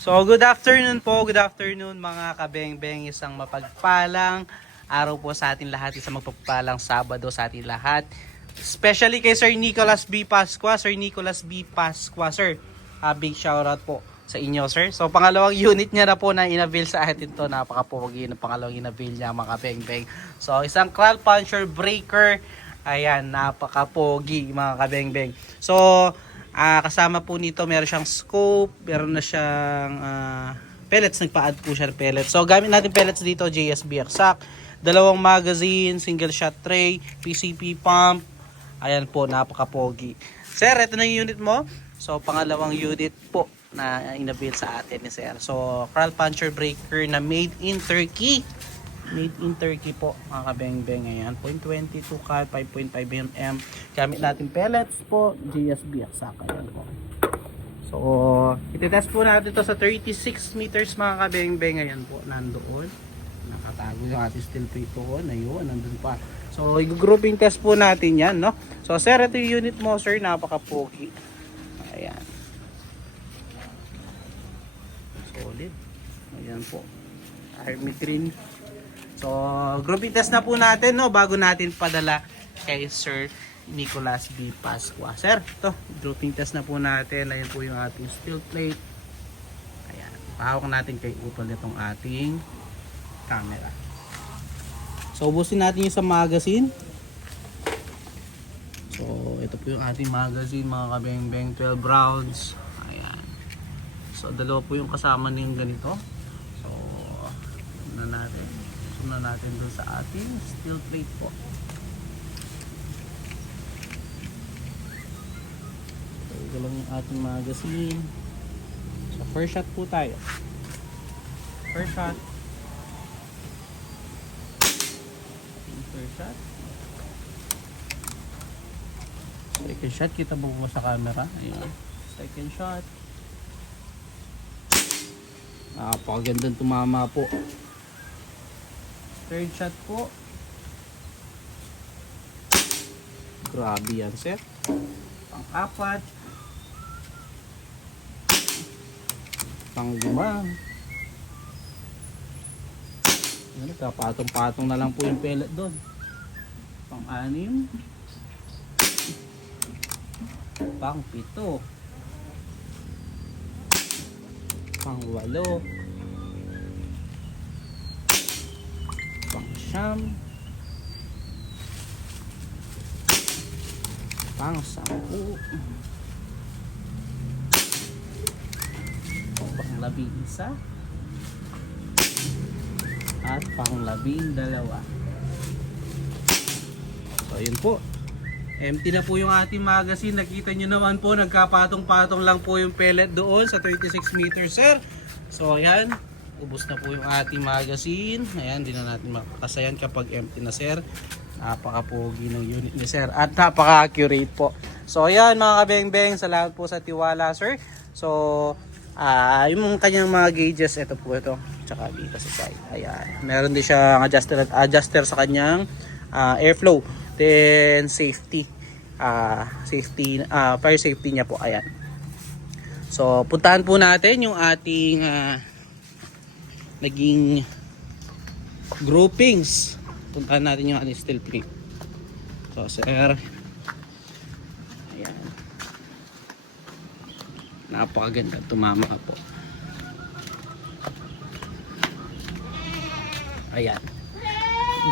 So, good afternoon po, good afternoon mga kabeng-beng, isang mapagpalang araw po sa atin lahat, isang mapagpalang Sabado sa atin lahat. Especially kay Sir Nicholas B. Pascua, Sir Nicholas B. Pascua, Sir. Big shoutout po sa inyo, Sir. So, pangalawang unit niya na po na inavail sa atin to, napaka-pogi ng pangalawang inavail niya mga kabeng-beng. So, isang crowd puncher breaker, ayan, napaka-pogi mga kabeng-beng. So, kasama po nito meron siyang scope, meron na siyang pellets, nagpa-add po siya ng pellets. So gamit natin pellets dito, JSB Exact, dalawang magazine, single shot tray, PCP pump. Ayan po, napaka-pogi. Sir, ito na yung unit mo. So pangalawang unit po na inabuild sa atin ni Sir. So crowd puncher breaker na made in Turkey. Made in Turkey po mga kabeng-beng. Ayan, 0.22 cal, 5.5 mm. Gamit natin pellets po, GSB Exact. Ayan po. So, ititest po natin to sa 36 meters mga kabeng-beng. Ayan po, nandoon. Nakatago yung ating steel plate doon. Ayun, nandun pa. So, i-grouping test po natin yan, no? So, sir, ito yung unit mo, sir. Napaka-pogi. Ayan. Solid. Ayan po. Army green. So, grouping test na po natin, no, bago natin padala kay Sir Nicholas B. Pascua. Sir, ito, grouping test na po natin. Ayan po yung ating steel plate. Ayan, pahawak natin kay Utol itong ating camera. So, ubusin natin yung sa magazine. So, ito po yung ating magazine, mga kabeng-beng, 12 rounds. Ayan. So, dalawa po yung kasama ng ganito. So, na natin doon sa ating steel plate po. So, ito lang yung ating magazine. So, first shot po tayo. First shot. First shot. Second shot. Kita mo po sa camera. Ayan. Second shot. Napakagandang tumama po. Third shot po. Grabe yan, sir. Pang-apat. Pang-lima. Kapatong-patong na lang po yung pellet doon. Pang-anim. Pang-pito. Pang-walo. Pang-siyam. Pang-sampu. Pang-labing-isa. At pang-labing-dalawa. So yun po. Empty na po yung ating magazine. Nakita nyo naman po, nagkapatong-patong lang po yung pellet doon sa 36 meters, sir. So ayan, ubos na po yung ating magazine. Ayan, hindi na natin makakasayan kapag empty na, sir. Napaka-pogi ng unit ni sir at napaka-accurate po. So ayan mga kabeng-beng, salamat po sa tiwala, sir. So yung kanyang mga gauges, ito po ito. Tsaka dito sa side. Ayan, meron din siyang adjuster sa kanyang airflow. Then safety. Fire safety niya po. Ayan. So puntahan po natin yung ating naging groupings. Puntahan natin yung ating steel plate. So sir, ayan, napakaganda, tumama po. Ayan,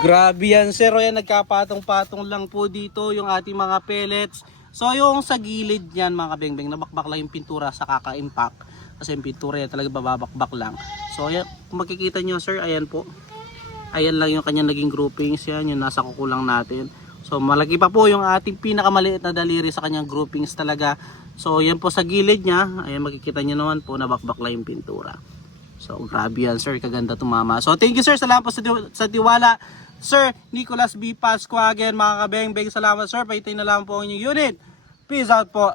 grabe yan, sir. Ayan, nagkapatong-patong lang po dito yung ating mga pellets. So yung sa gilid niyan mga kabeng-beng, nabakbak lang yung pintura sa kaka-impact. Kasi yung pintura yan talaga babakbak lang. So ayan, kung makikita nyo, sir, ayan po. Ayan lang yung kanyang naging groupings. Yan, yung nasa kukulang natin. So malaki pa po yung ating pinakamaliit na daliri sa kanyang groupings talaga. So yan po sa gilid niya. Ayan, makikita nyo naman po, nabakbak lang yung pintura. So grabe yan, sir, kaganda tumama. So thank you, sir, salamat po sa tiwala. Sir Nicholas B. Pascua again mga kabeng-beng. Salamat, sir, paitay na lang po ang inyong unit. Peace out po.